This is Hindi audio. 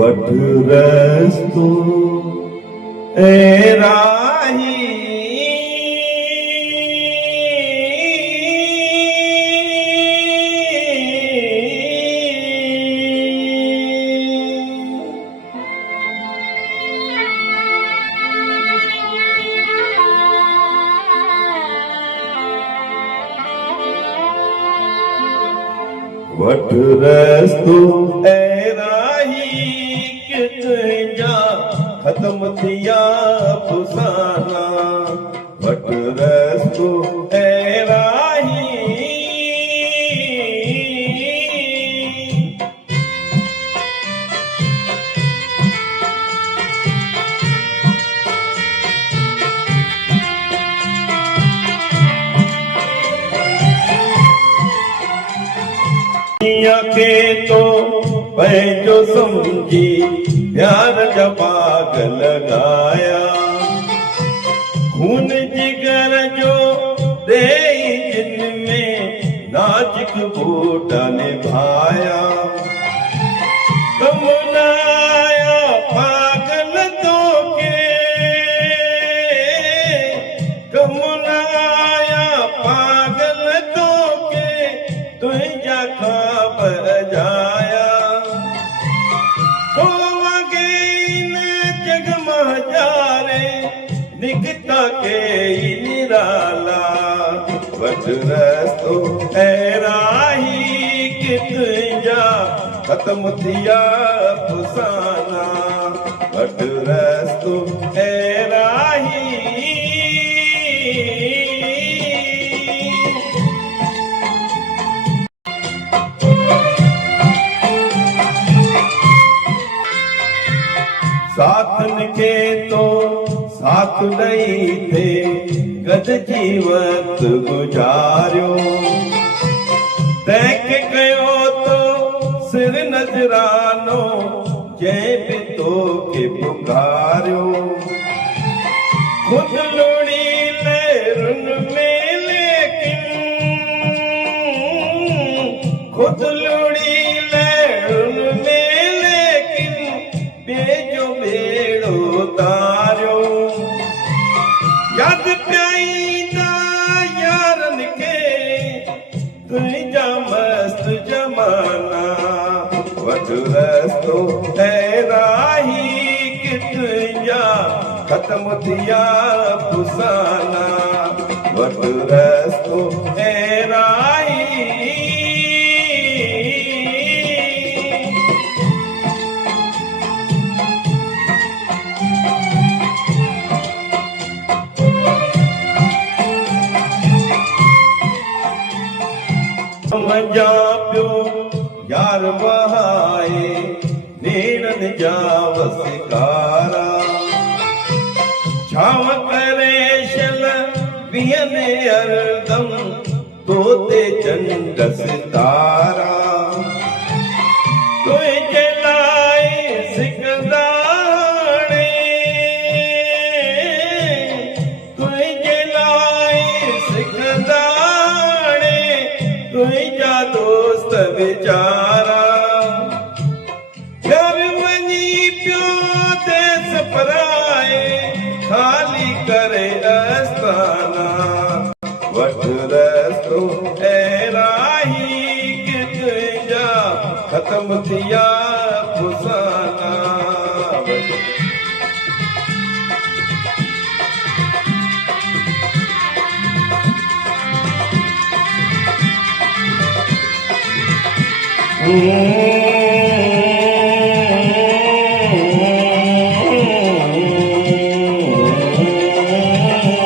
वठ रस्तो ए राही वठ रस्तो ए राही किथे जा खत्म थिया फसाना वठ रस्तो ए राही के तो पंहिंजो समझी प्यार जा बाग लगाया खून जिगर जो देई जिन में नाजुक बूटा निभाया कम न आया पागल तो के कम न आया पागल तो के तुझा खाब जाया जगमजारे निकता के निराला वठ रस्तो ए राही किथ जा खत्म थिया फसाना वठ रस्तो ए राही साथन के तो साथ नहीं थे गद जीवत गुजारियो तैक कयो तो सिर नजरानो जै भी तो के पुकारियो खुद लोड़ी लहरुन में लेकिन खुद लोड़ी लहरुन में लेकिन बेजो बेड़ो तारियो याद प्याईंदा यारन के तुझा मस्त जमाना वठ रस्तो ए राही किथ जा खत्म थिया फसाना वठ रस्तो ए राही समझा पियो यार बहाए नेरन जा वसकारा छाव करे शल बियने अरदम तोते चंद सितारा तुझे लाए सिकदाने तुझे लाए सिकदाने तुझा दोस्त बेचारा घर वञी पियो देस पराए खाली करे अस्ताना वठ रस्तो ए राही किथ जा खत्म थिया फसाना Mm-hmm.